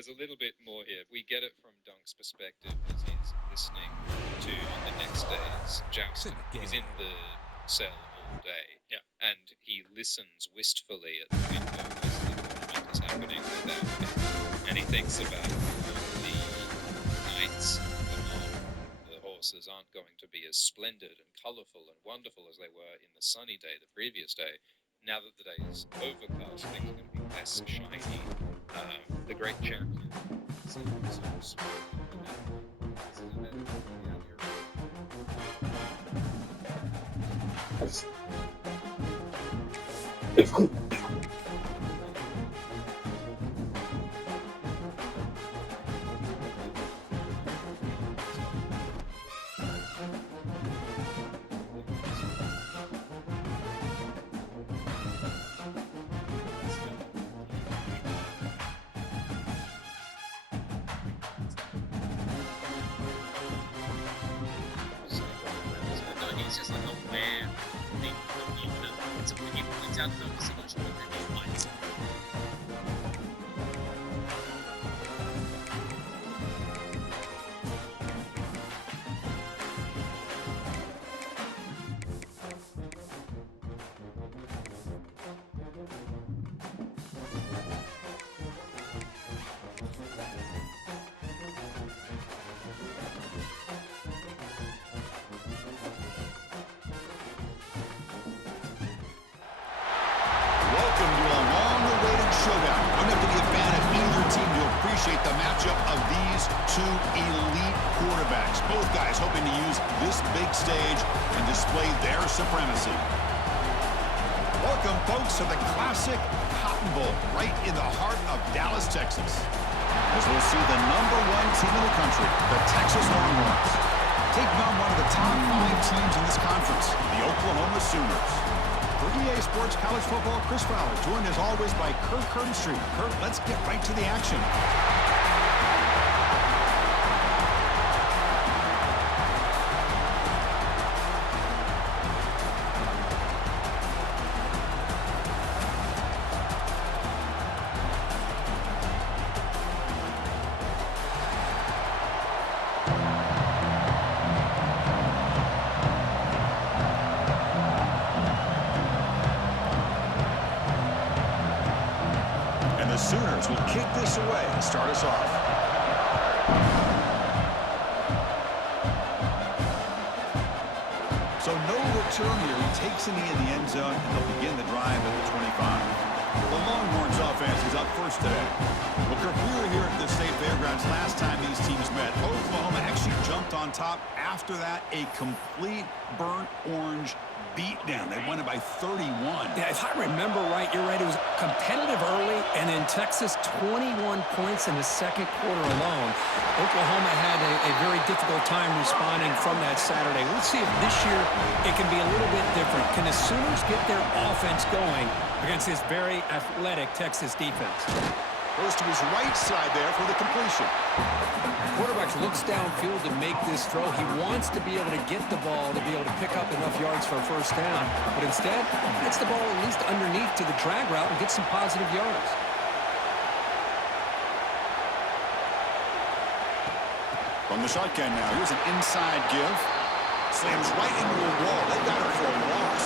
there's a little bit more here. We get it from Dunk's perspective as he's listening to the next day's jousting. He's in the cell all day, and he listens wistfully at the window as the tournament is happening without him. And he thinks about the nights among the horses aren't going to be as splendid and colourful and wonderful as they were in the sunny day the previous day. Now that the day is overcast, things are going to be less shiny. The great champion. He's just like aware of the so when he points out those emotional and he finds it. The matchup of these two elite quarterbacks. Both guys hoping to use this big stage and display their supremacy. Welcome, folks, to the classic Cotton Bowl right in the heart of Dallas, Texas. As we'll see the #1 team in the country, the Texas Longhorns, taking on one of the top 5 teams in this conference, the Oklahoma Sooners. For EA Sports College Football, Chris Fowler, joined as always by Kirk Herbstreit. Kirk, let's get right to the action. Sooners will kick this away to start us off. So no return here. He takes it in the end zone, and they'll begin the drive at the 25. The Longhorns offense is up first today. Well, Kirk, we were here at the State Fairgrounds last time these teams met. Oklahoma actually jumped on top. After that, a complete burnt orange beatdown. They won it by 31. Yeah, if I remember right, you're right. It was competitive early, and then Texas 21 points in the second quarter alone. Oklahoma had a very difficult time responding from that Saturday. Let's see if this year it can be a little bit different. Can the Sooners get their offense going against this very athletic Texas defense? Goes to his right side there for the completion. Quarterback looks downfield to make this throw. He wants to be able to get the ball to be able to pick up enough yards for a first down. But instead, he gets the ball at least underneath to the drag route and gets some positive yards. From the shotgun now, here's an inside give. Slams right into a wall. They got it for a loss.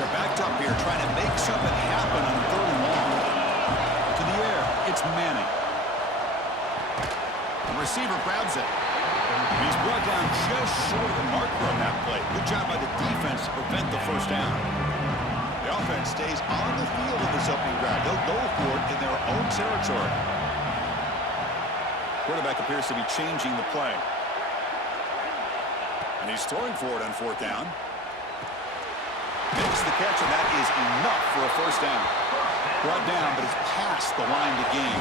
They're backed up here trying to make something happen on 3rd and long. To the air, it's Manning. The receiver grabs it. He's brought down just short of the marker on that play. Good job by the defense to prevent the first down. The offense stays on the field in this opening drive. They'll go for it in their own territory. Quarterback appears to be changing the play. And he's throwing for it on 4th down. Makes the catch, and that is enough for a first down. Brought down, but it's past the line to gain.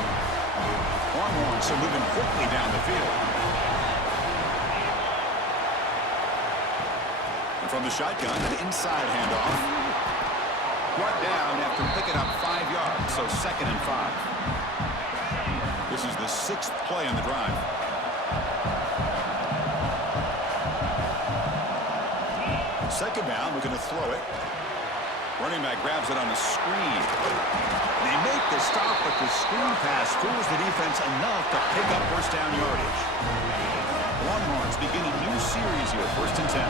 Longhorns are moving quickly down the field. And from the shotgun, an inside handoff. Brought down after picking up 5 yards, so 2nd and 5. This is the 6th play on the drive. Second down, we're going to throw it. Running back grabs it on the screen. They make the stop, but the screen pass fools the defense enough to pick up first down yardage. Longhorns begin a new series here, 1st and 10.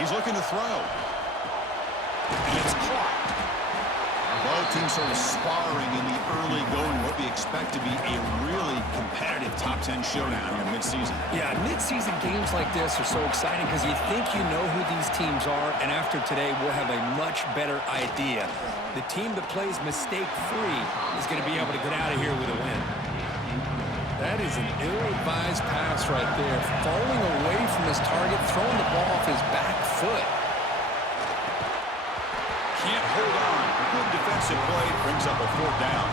He's looking to throw. And it's caught. Both teams sort of sparring in the early going, what we expect to be a really competitive top 10 showdown here mid-season. Yeah, mid-season games like this are so exciting because you think you know who these teams are, and after today, we'll have a much better idea. The team that plays mistake-free is going to be able to get out of here with a win. That is an ill-advised pass right there. Falling away from his target, throwing the ball off his back foot. Can't hold on. Good defensive play. Brings up a 4th down.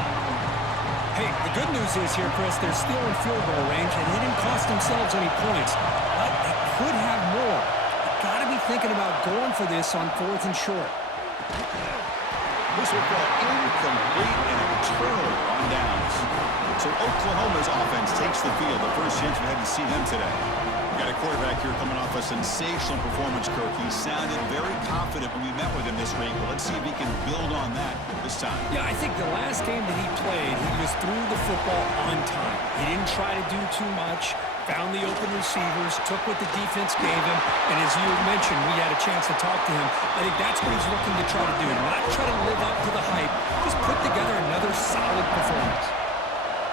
Hey, the good news is here, Chris, they're still in field goal range, and they didn't cost themselves any points. But they could have more. You've got to be thinking about going for this on 4th and short. This will fall incomplete and a turnover on downs. So Oklahoma's offense takes the field. The first chance we had to see them today. We got a quarterback here coming off a sensational performance, Kirk. He sounded very confident when we met with him this week. Well, let's see if he can build on that this time. Yeah, I think the last game that he played, he was through the football on time. He didn't try to do too much, found the open receivers, took what the defense gave him, and as you mentioned, we had a chance to talk to him. I think that's what he's looking to try to do, not try to live up to the hype, just put together another solid performance.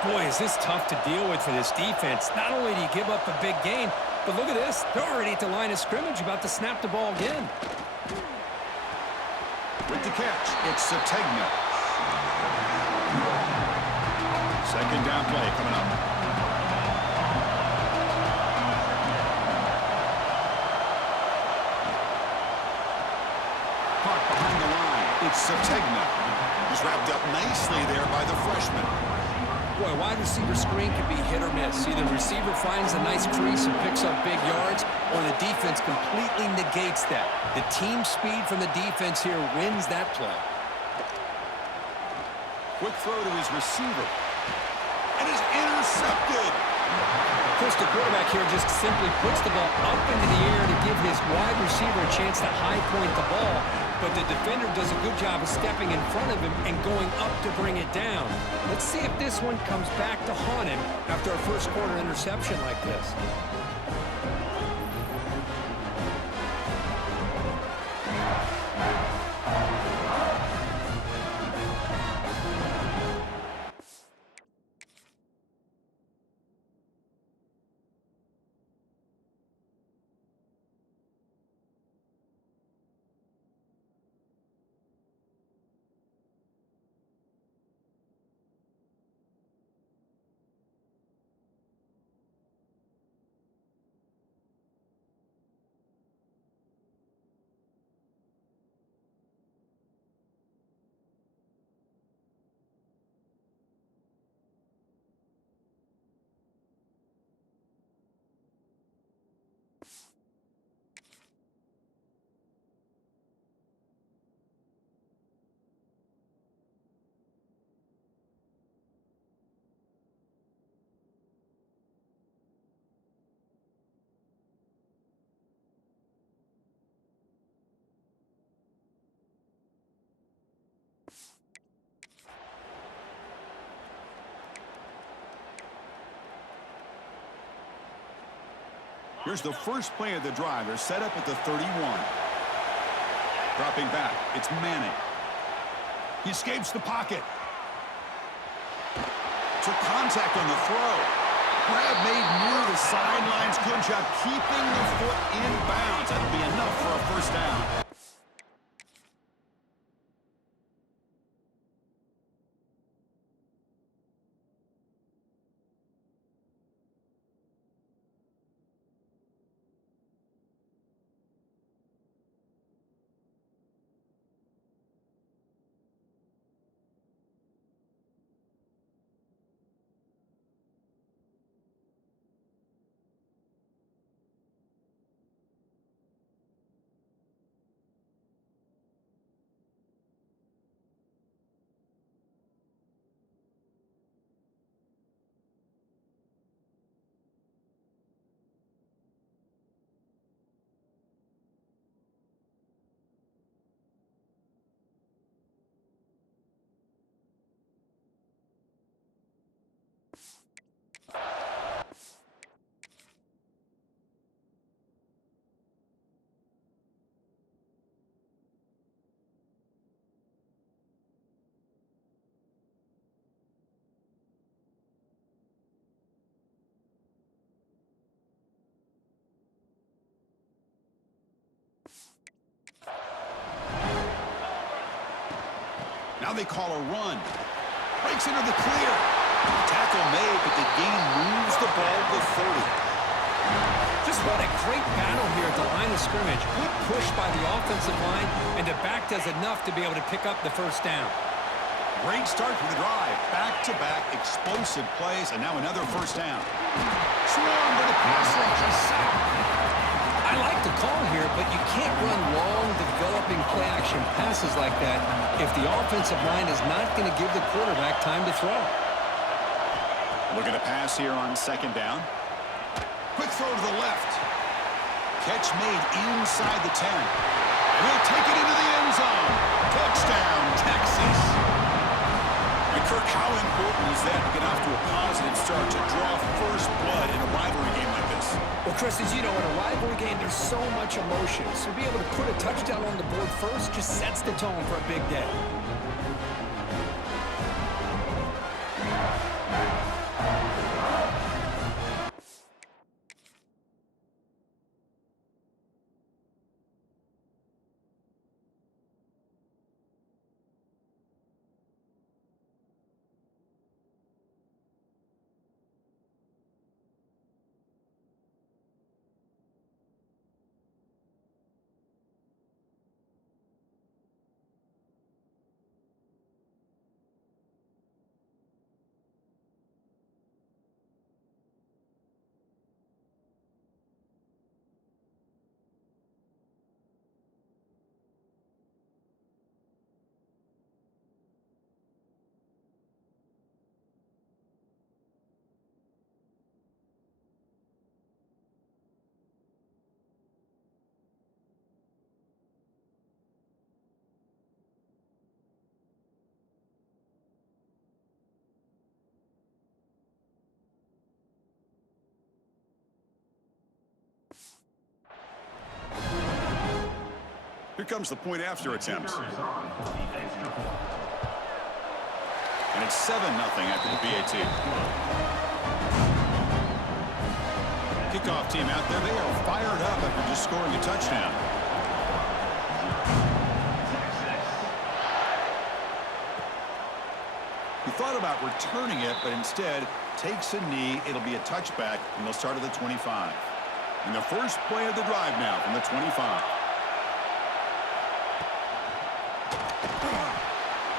Boy, is this tough to deal with for this defense. Not only do you give up a big gain, but look at this. They're already at the line of scrimmage about to snap the ball again. With the catch, it's Sategna. 2nd down play coming up. Caught behind the line. It's Sategna. He's wrapped up nicely there by the freshman. Boy, a wide receiver screen can be hit or miss. Either the receiver finds a nice crease and picks up big yards, or the defense completely negates that. The team speed from the defense here wins that play. Quick throw to his receiver. And is intercepted. Of course, the quarterback here just simply puts the ball up into the air to give his wide receiver a chance to high point the ball. But the defender does a good job of stepping in front of him and going up to bring it down. Let's see if this one comes back to haunt him after a first quarter interception like this. Here's the first play of the drive. They're set up at the 31. Dropping back, it's Manning. He escapes the pocket. Took contact on the throw. Grab made near the sidelines. Good job keeping the foot in bounds. That'll be enough for a first down. Now they call a run. Breaks into the clear. Tackle made, but the gain moves the ball to the 30. Just what a great battle here at the line of scrimmage. Good push by the offensive line, and the back does enough to be able to pick up the first down. Great start for the drive. Back-to-back explosive plays, and now another first down. Swarm to the pass rush. A sack. I like the call here, but you can't run long, developing play-action passes like that if the offensive line is not going to give the quarterback time to throw. Looking to pass here on second down. Quick throw to the left. Catch made inside the 10. And he'll take it into the end zone. Touchdown, Texas. And Kirk, how important is that to get off to a positive start to draw first blood in a rivalry game like this? Well, Chris, as you know, in a rivalry game, there's so much emotion. So to be able to put a touchdown on the board first just sets the tone for a big day. Here comes the point after attempt. And it's 7-0 after the PAT. Kickoff team out there. They are fired up after just scoring a touchdown. He thought about returning it, but instead takes a knee. It'll be a touchback, and they'll start at the 25. And the first play of the drive now from the 25.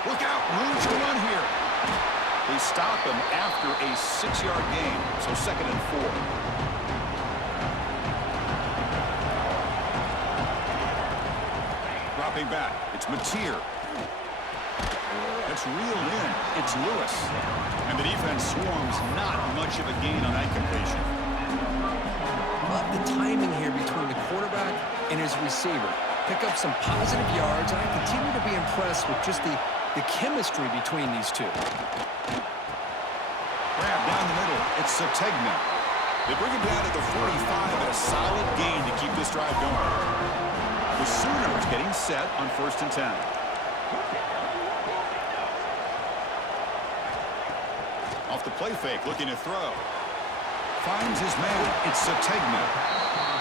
Look out, room to run here. They stop him after a 6-yard gain, so 2nd and 4. Dropping back, it's Mateer. It's reeled in, it's Lewis. And the defense swarms, not much of a gain on that completion. Love the timing here between the quarterback and his receiver. Pick up some positive yards, and I continue to be impressed with just the chemistry between these two. Grab down the middle. It's Sategna. They bring him down at the 45 and a solid gain to keep this drive going. The Sooners getting set on 1st and 10. Off the play fake, looking to throw. Finds his man. It's Sategna.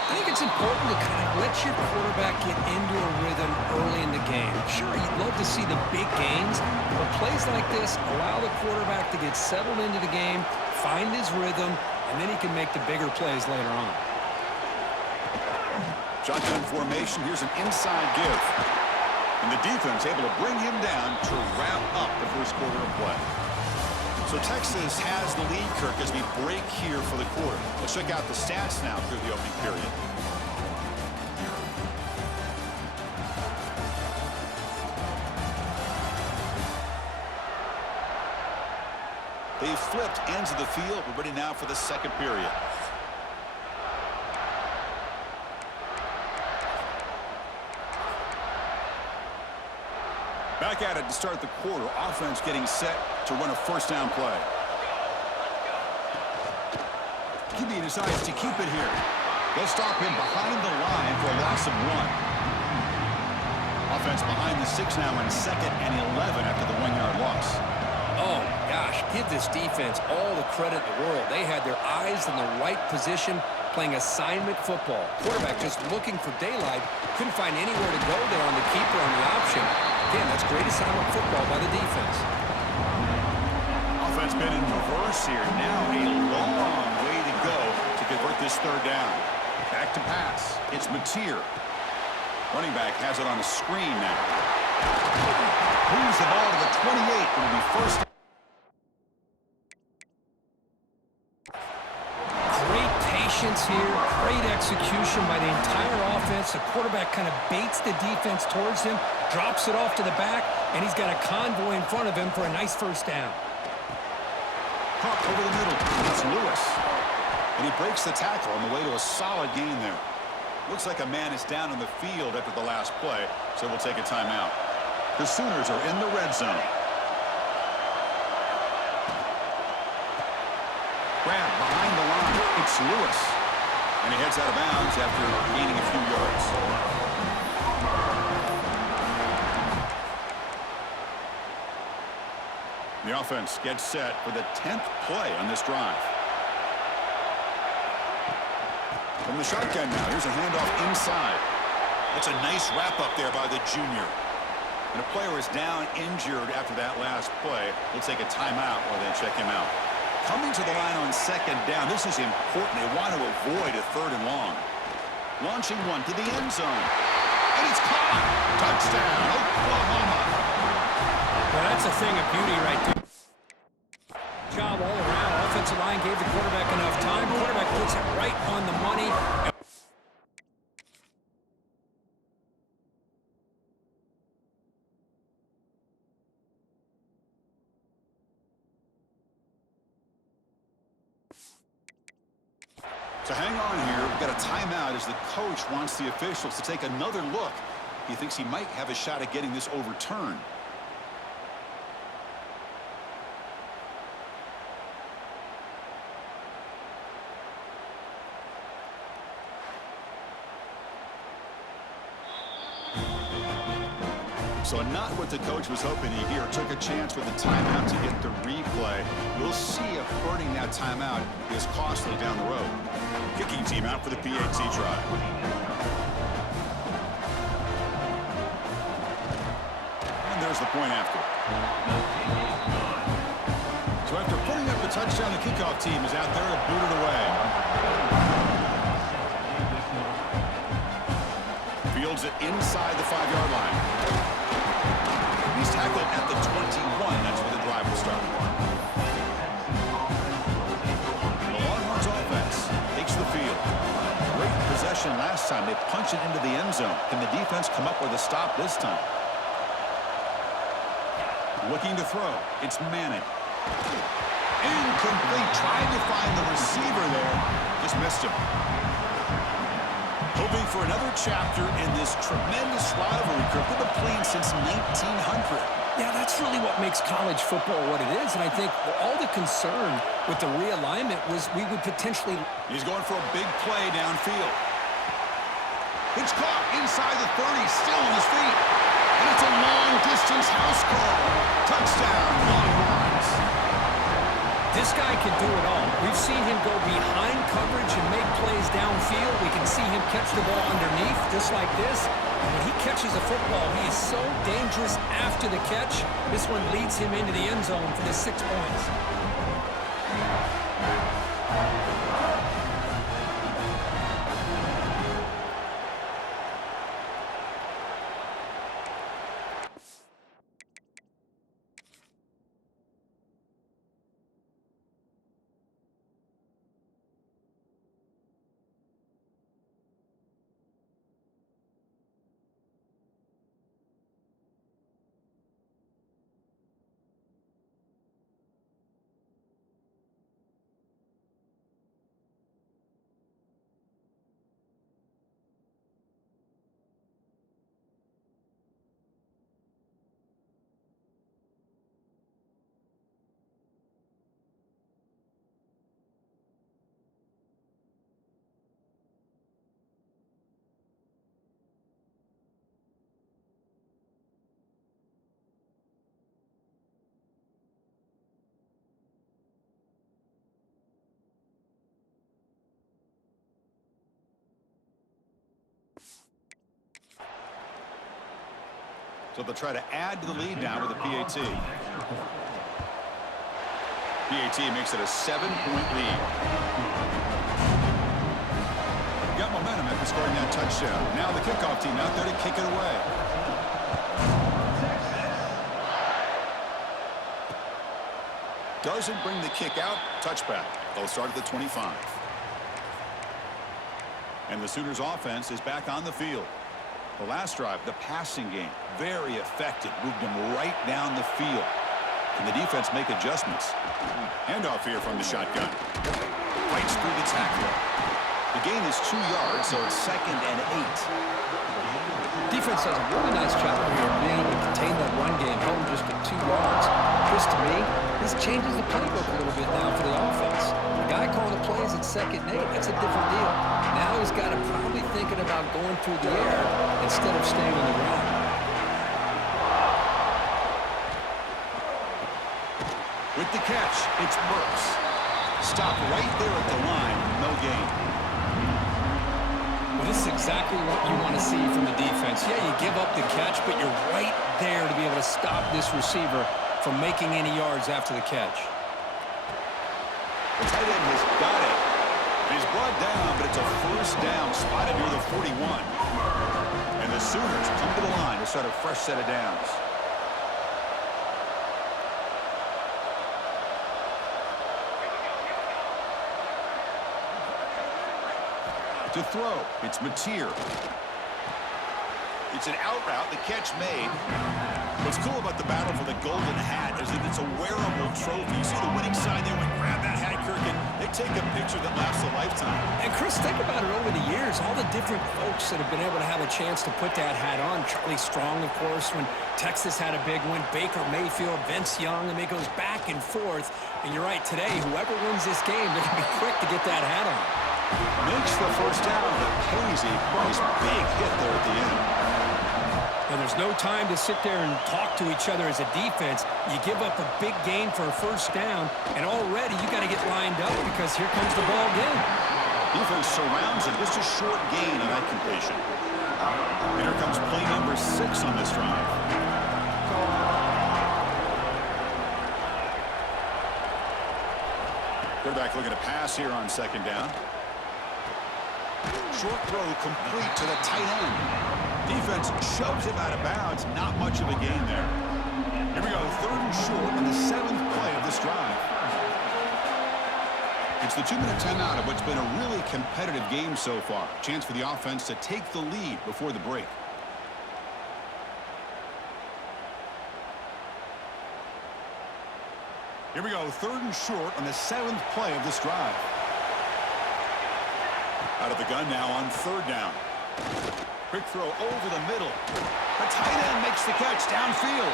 I think it's important to kind of let your quarterback get into a rhythm early in the game. Sure, you'd love to see the big gains, but plays like this allow the quarterback to get settled into the game, find his rhythm, and then he can make the bigger plays later on. Shotgun formation. Here's an inside give. And the defense able to bring him down to wrap up the first quarter of play. So Texas has the lead, Kirk, as we break here for the quarter. Let's check out the stats now through the opening period. They've flipped ends of the field. We're ready now for the second period. Back at it to start the quarter. Offense getting set to run a first down play. QB decides to keep it here. They'll stop him behind the line for a loss of 1. Offense behind the 6 now on 2nd and 11 after the 1-yard loss. Oh, gosh, give this defense all the credit in the world. They had their eyes in the right position, playing assignment football. Quarterback just looking for daylight. Couldn't find anywhere to go there on the keeper on the option. again, that's great assignment football by the defense. Offense been in reverse here. Now a long way to go to convert this third down. Back to pass. It's Mateer. Running back has it on a screen now. Moves the ball to the 28. It'll be first. Great patience here, great execution by the entire offense. The quarterback kind of baits the defense towards him, drops it off to the back, and he's got a convoy in front of him for a nice first down. Huck over the middle. It's Lewis. And he breaks the tackle on the way to a solid gain there. Looks like a man is down on the field after the last play, so we'll take a timeout. The Sooners are in the red zone. Grab behind the line. It's Lewis. And he heads out of bounds after gaining a few yards. The offense gets set for the 10th play on this drive. From the shotgun now, here's a handoff inside. That's a nice wrap-up there by the junior. And a player is down injured after that last play. We'll take a timeout while they check him out. Coming to the line on second down, this is important. They want to avoid a third and long. Launching one to the end zone. And it's caught. Touchdown, Oklahoma. Well, that's a thing of beauty right there. Job all around. Offensive line gave the quarterback enough time. Quarterback puts it right on the money. So hang on here. We've got a timeout as the coach wants the officials to take another look. He thinks he might have a shot at getting this overturned. So not what the coach was hoping to hear. Took a chance with the timeout to get the replay. We'll see if burning that timeout is costly down the road. Kicking team out for the PAT try. And there's the point after. So after putting up the touchdown, the kickoff team is out there to boot it away. Fields it inside the 5-yard line. He's tackled at the 21. That's where the drive will start. The Longhorns offense takes the field. Great possession last time. They punch it into the end zone. Can the defense come up with a stop this time? Looking to throw. It's Manning. Incomplete. Trying to find the receiver there. Just missed him. Hoping for another chapter in this tremendous rivalry curve they've been playing since 1900. Yeah, that's really what makes college football what it is. And I think all the concern with the realignment was we would potentially... He's going for a big play downfield. It's caught inside the 30, still on his feet. And it's a long-distance house call. Touchdown, Longhorns. This guy can do it all. We've seen him go behind coverage and make plays downfield. We can see him catch the ball underneath, just like this. And when he catches a football, he is so dangerous after the catch. This one leads him into the end zone for the 6 points. So they'll try to add to the lead now with a PAT. PAT makes it a 7-point lead. Got momentum after scoring that touchdown. Now the kickoff team out there to kick it away. Doesn't bring the kick out. Touchback. They'll start at the 25. And the Sooners offense is back on the field. The last drive, the passing game, very effective. Moved them right down the field. Can the defense make adjustments? Handoff here from the shotgun. Fights through the tackler. The gain is 2 yards, so it's 2nd and 8. Defense does a really nice job here of being able to contain that run game, held just at 2 yards. Chris, to me, this changes the playbook a little bit now for the offense. The guy calling the plays at 2nd and 8, that's a different deal. Now he's got to probably thinking about going through the air instead of staying on the ground. With the catch, it's Burks. Stop right there at the line, no gain. Well, this is exactly what you want to see from the defense. Yeah, you give up the catch, but you're right there to be able to stop this receiver from making any yards after the catch. The tight end has got it. He's brought down, but it's a first down, spotted near the 41. And the Sooners come to the line to start a fresh set of downs. To throw, it's Mateer. It's an out route, the catch made. What's cool about the battle for the golden hat is that it's a wearable trophy. You see the winning sign there, when grab that hat, Kirk, and they take a picture that lasts a lifetime. And Chris, think about it over the years, all the different folks that have been able to have a chance to put that hat on. Charlie Strong, of course, when Texas had a big one, Baker Mayfield, Vince Young, and it goes back and forth. And you're right, today, whoever wins this game, they're going to be quick to get that hat on. Makes the first down, but pays a price. Big hit there at the end. And there's no time to sit there and talk to each other as a defense. You give up a big gain for a first down, and already you got to get lined up because here comes the ball again. Defense surrounds it. Just a short gain on that completion. And here comes play number 6 on this drive. Quarterback looking to pass here on 2nd down. Short throw complete to the tight end. Defense shoves him out of bounds. Not much of a gain there. Here we go, 3rd and short on the 7th play of this drive. It's the 2-minute timeout of what's been a really competitive game so far. Chance for the offense to take the lead before the break. Here we go, 3rd and short on the 7th play of this drive. Out of the gun now on 3rd down. Quick throw over the middle. The tight end makes the catch downfield.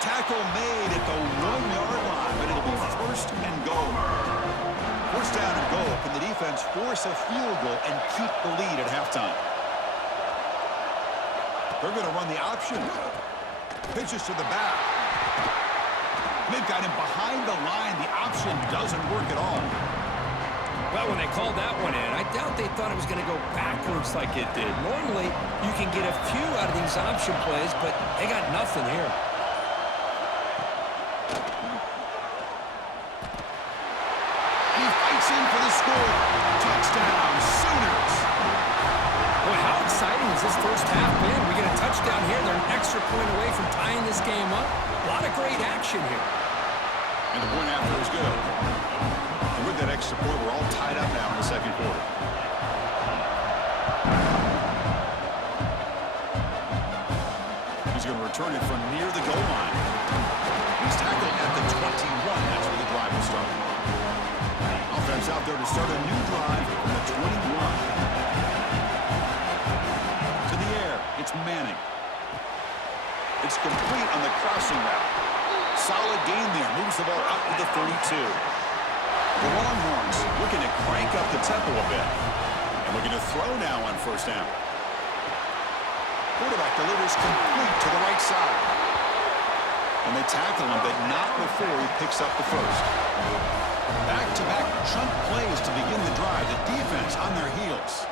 Tackle made at the 1-yard line, but it'll be 1st and goal. 1st down and goal. Can the defense force a field goal and keep the lead at halftime? They're going to run the option. Pitches to the back. They've got him behind the line. The option doesn't work at all. Well, when they called that one in, I doubt they thought it was going to go backwards like it did. Normally, you can get a few out of these option plays, but they got nothing here. And he fights in for the score. Touchdown, Sooners. Boy, how exciting has this first half been? We get a touchdown here. They're an extra point away from tying this game up. A lot of great action here. And the point after is good. And with that extra point, we're all tied up now in the 2nd quarter. He's going to return it from near the goal line. He's tackled at the 21. That's where the drive will start. Offense out there to start a new drive from the 21. To the air, it's Manning. It's complete on the crossing route. Solid gain there. Moves the ball out to the 32. The Longhorns looking to crank up the tempo a bit. And looking to throw now on 1st down. Quarterback delivers complete to the right side. And they tackle him, but not before he picks up the 1st. Back-to-back chunk plays to begin the drive. The defense on their heels.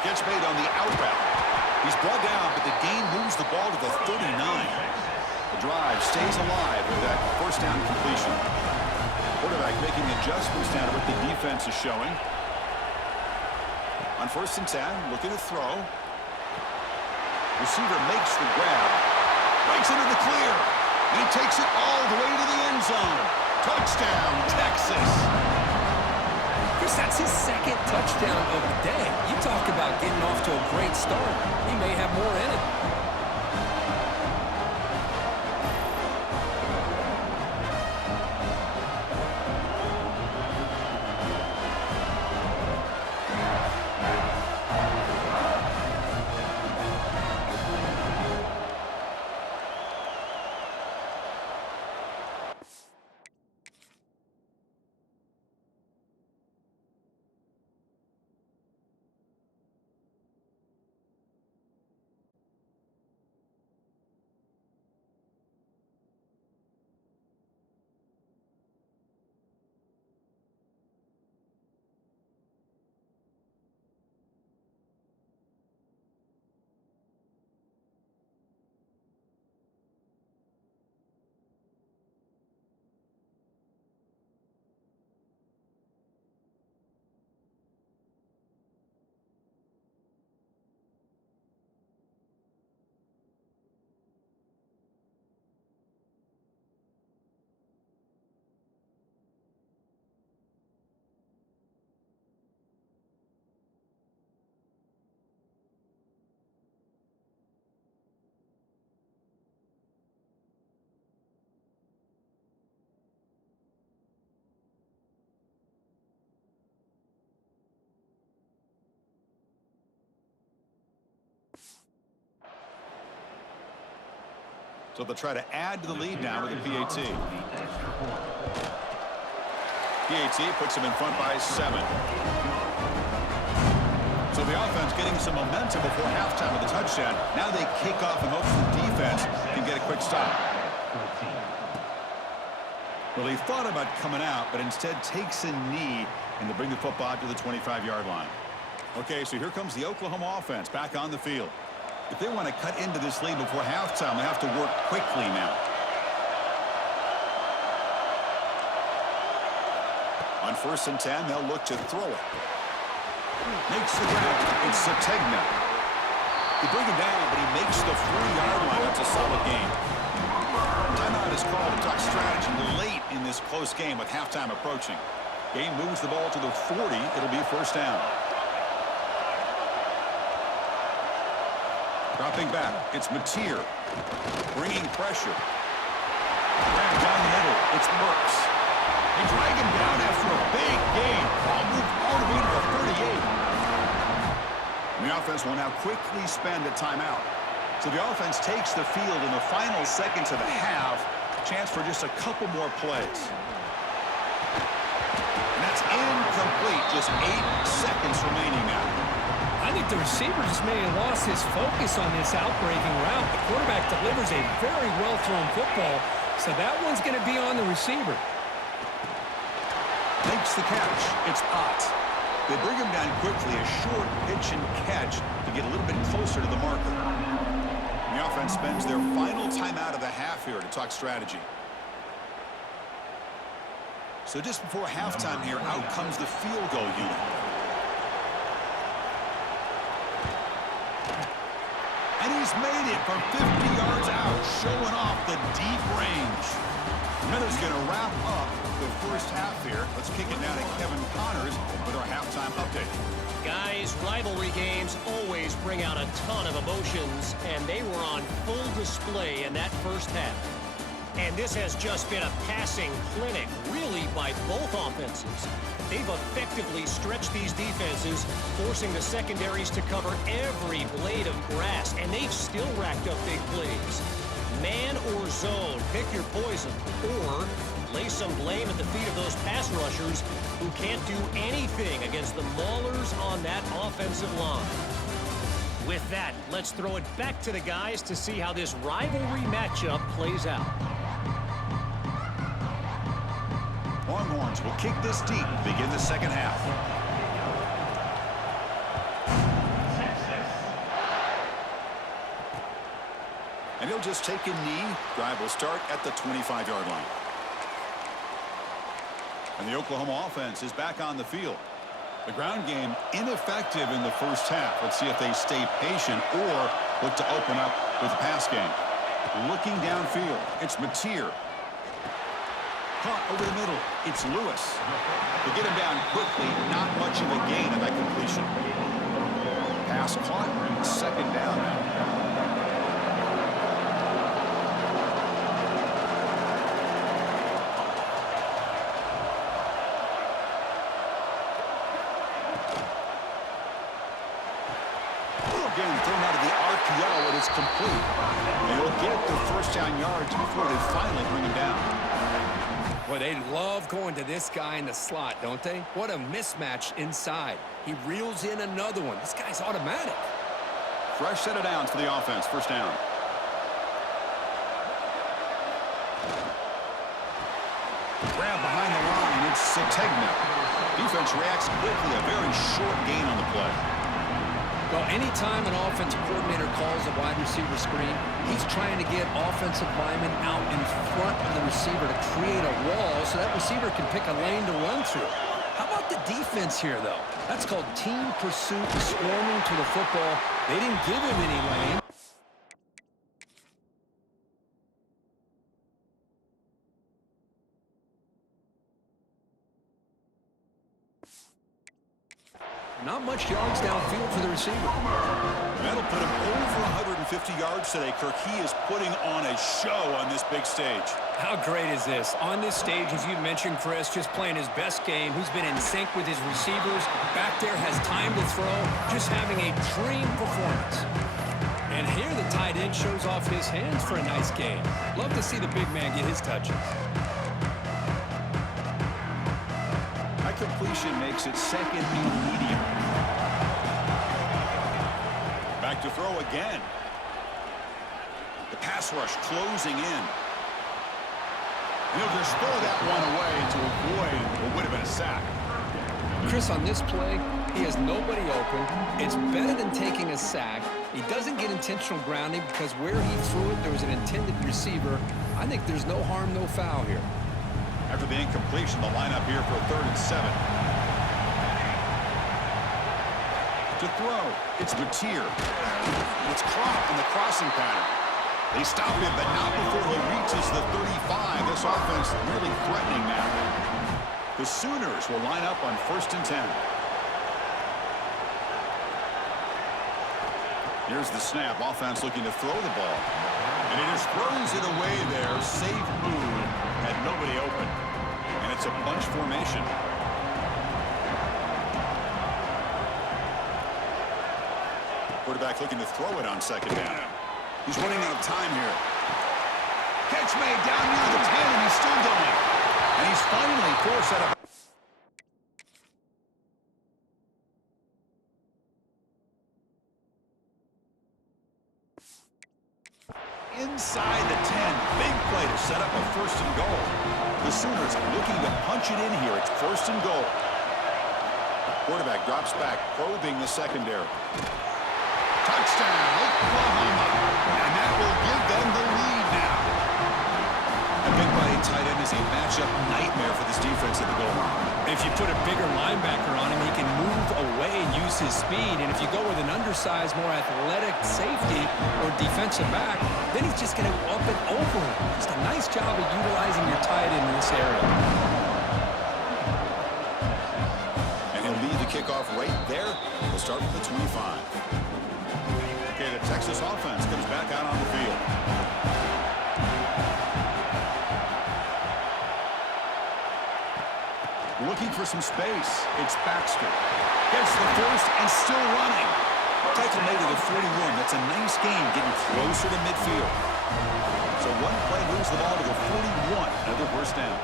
Gets made on the out route. He's brought down, but the gain moves the ball to the 39. The drive stays alive with that first down completion. Quarterback making adjustments down to what the defense is showing. On 1st and 10, looking to throw. Receiver makes the grab. Breaks into the clear. And he takes it all the way to the end zone. Touchdown, Texas. Chris, that's his second touchdown of the day. You talk about getting off to a great start. He may have more in it. So they'll try to add to the lead now with a PAT. PAT puts them in front by 7. So the offense getting some momentum before halftime with the touchdown. Now they kick off in hopes the defense can get a quick stop. Well, he thought about coming out, but instead takes a knee and to bring the football to the 25-yard line. Okay, so here comes the Oklahoma offense back on the field. If they want to cut into this lead before halftime, they have to work quickly now. On 1st and 10, they'll look to throw it. Makes the grab. It's Sategna. They bring him down, but he makes the 40-yard line. That's a solid game. Timeout is called to talk strategy late in this close game with halftime approaching. Game moves the ball to the 40. It'll be 1st down. Dropping back, it's Mateer. Bringing pressure. Grab down the middle, it's Burks. They drag him down after a big gain. Ball moved all the way to the 38. And the offense will now quickly spend a timeout. So the offense takes the field in the final seconds of the half. Chance for just a couple more plays. And that's incomplete. Just 8 seconds remaining now. I think the receiver just may have lost his focus on this outbreaking route. The quarterback delivers a very well-thrown football, so that one's going to be on the receiver. Makes the catch. It's Potts. They bring him down quickly, a short pitch and catch to get a little bit closer to the marker. The offense spends their final timeout of the half here to talk strategy. So just before halftime here, out comes the field goal unit. And he's made it from 50 yards out, showing off the deep range. Miller's going to wrap up the first half here. Let's kick it now to Kevin Connors with our halftime update. Guys, rivalry games always bring out a ton of emotions, and they were on full display in that first half. And this has just been a passing clinic, really, by both offenses. They've effectively stretched these defenses, forcing the secondaries to cover every blade of grass, and they've still racked up big plays. Man or zone, pick your poison, or lay some blame at the feet of those pass rushers who can't do anything against the maulers on that offensive line. With that, let's throw it back to the guys to see how this rivalry matchup plays out. Longhorns will kick this deep to begin the second half. He'll just take a knee. Drive will start at the 25-yard line. And the Oklahoma offense is back on the field. The ground game ineffective in the first half. Let's see if they stay patient or look to open up with the pass game. Looking downfield, it's Mateer. Caught over the middle, it's Lewis. They get him down quickly, not much of a gain of that completion. Pass caught, second down now. Again, thrown out of the RPO, and it's complete. And he'll get the first down yards before they finally bring him down. Well, they love going to this guy in the slot, don't they? What a mismatch inside. He reels in another one. This guy's automatic. Fresh set of downs for the offense. First down. Grab behind the line. It's Sategna. Defense reacts quickly. A very short gain on the play. Well, anytime an offensive coordinator calls a wide receiver screen, he's trying to get offensive linemen out in front of the receiver to create a wall so that receiver can pick a lane to run through. How about the defense here, though? That's called team pursuit, swarming to the football. They didn't give him any lane. Not much yards downfield for the receiver. That'll put him over 150 yards today, Kirk. He is putting on a show on this big stage. How great is this? On this stage, as you mentioned, Chris, just playing his best game. He's been in sync with his receivers. Back there, has time to throw. Just having a dream performance. And here the tight end shows off his hands for a nice game. Love to see the big man get his touches. That completion makes it second and medium. Back to throw again. The pass rush closing in. And he'll just throw that one away to avoid what would have been a sack. Chris, on this play, he has nobody open. It's better than taking a sack. He doesn't get intentional grounding because where he threw it, there was an intended receiver. I think there's no harm, no foul here. After the incompletion, the lineup here for a 3rd and 7. To throw, it's Mateer. It's caught in the crossing pattern. They stop him, but not before he reaches the 35. This offense really threatening now. The Sooners will line up on 1st and 10. Here's the snap. Offense looking to throw the ball. And he just throws it away there. Safe move. Had nobody open. And it's a bunch formation. Quarterback looking to throw it on 2nd down. He's running out of time here. Catch made down near the 10, and he's still going. And he's finally forced out of... Inside the 10, big play to set up a 1st and goal. The Sooners looking to punch it in here. It's 1st and goal. Quarterback drops back, probing the secondary. Touchdown, Oklahoma. And that will give them the lead now. A big body tight end is a matchup nightmare for this defense at the goal line. If you put a bigger linebacker on him, he can move away and use his speed. And if you go with an undersized, more athletic safety or defensive back, then he's just going to up and over him. Just a nice job of utilizing your tight end in this area. And he'll lead the kickoff right there. We'll start from the 25. Okay, the Texas offense comes back out on the field. Looking for some space. It's Baxter. Gets the first and still running. Tackle made to the 41. That's a nice gain, getting closer to midfield. So one play moves the ball to the 41. Another 1st down.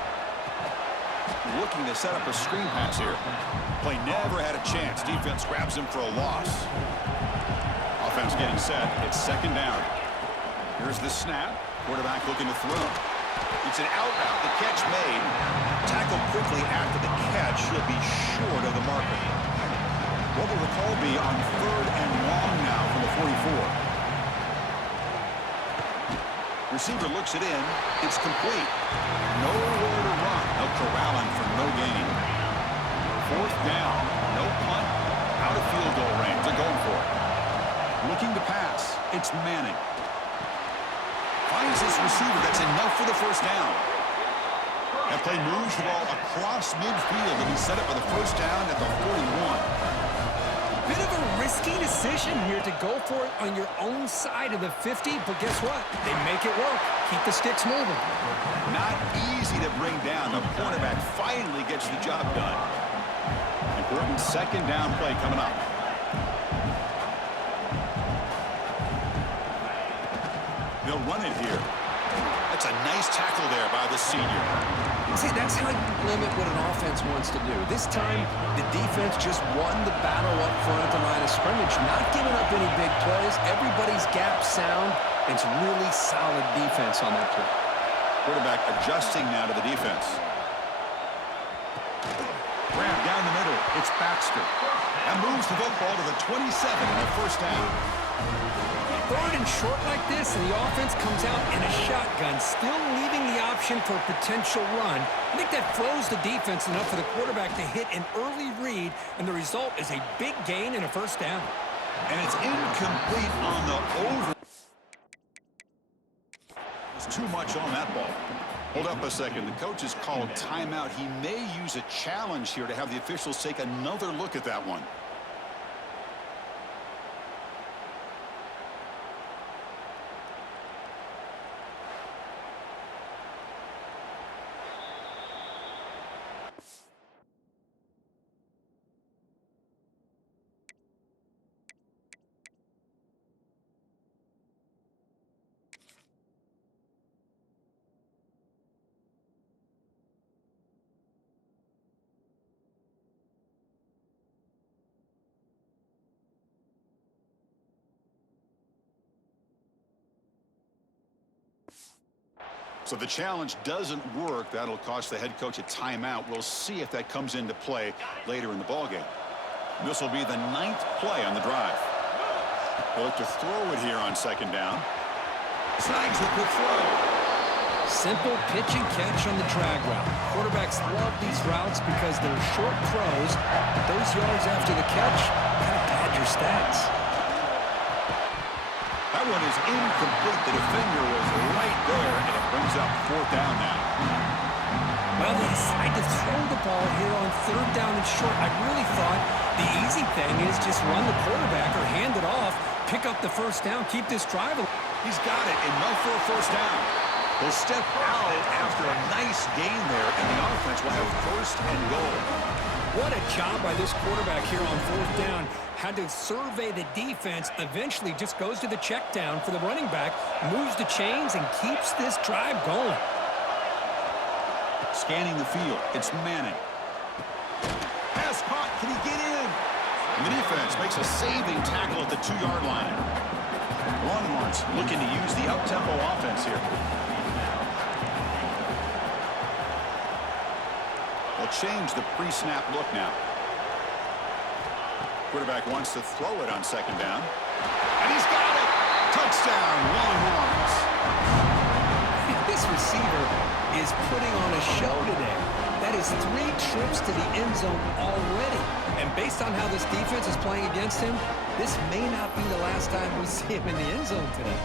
Looking to set up a screen pass here. Play never had a chance. Defense grabs him for a loss. Offense getting set. It's 2nd down. Here's the snap. Quarterback looking to throw. It's an out route. The catch made. Tackled quickly after the catch. He'll be short of the marker. What will the call be on 3rd and long now from the 44? Receiver looks it in. It's complete. Nowhere to run. They'll corral him for no gain. Fourth down. No punt. Out of field goal range. They're going for it. Looking to pass. It's Manning. Finds this receiver. That's enough for the first down. That play moves the ball across midfield, and he set it for the first down at the 41. Bit of a risky decision here to go for it on your own side of the 50, but guess what? They make it work. Keep the sticks moving. Not easy to bring down. The cornerback finally gets the job done. Important second down play coming up. They'll run it here. That's a nice tackle there by the senior. See, that's how you limit what an offense wants to do. This time, the defense just won the battle up front at the line of scrimmage, not giving up any big plays. Everybody's gap sound. It's really solid defense on that play. Quarterback adjusting now to the defense. Grab down the middle. It's Baxter. That moves the football to the 27 and a first down. Third and short like this, and the offense comes out in a shotgun, still leaving the option for a potential run. I think that throws the defense enough for the quarterback to hit an early read, and the result is a big gain and a first down. And it's incomplete on the over. There's too much on that ball. Hold up a second. The coach has called timeout. He may use a challenge here to have the officials take another look at that one. So the challenge doesn't work. That'll cost the head coach a timeout. We'll see if that comes into play later in the ballgame. This will be the 9th play on the drive. They'll look to throw it here on second down. Snags with the throw. Simple pitch and catch on the drag route. Quarterbacks love these routes because they're short throws. Those yards after the catch kind of pad your stats. That one is incomplete. The defender was right there, and it brings up fourth down now. Well, they decide to throw the ball here on third down and short. I really thought the easy thing is just run the quarterback or hand it off, pick up the first down, keep this drive. He's got it, enough for a first down. They'll step out after a nice gain there, and the offense will have first and goal. What a job by this quarterback here on fourth down. Had to survey the defense, eventually just goes to the check down for the running back, moves the chains, and keeps this drive going. Scanning the field, it's Manning. Pass caught, can he get in? And the defense makes a saving tackle at the 2-yard line. Longhorns looking to use the up-tempo offense here. They'll change the pre-snap look now. Quarterback wants to throw it on second down. And he's got it! Touchdown, Longhorns! This receiver is putting on a show today. That is 3 trips to the end zone already. And based on how this defense is playing against him, this may not be the last time we see him in the end zone today.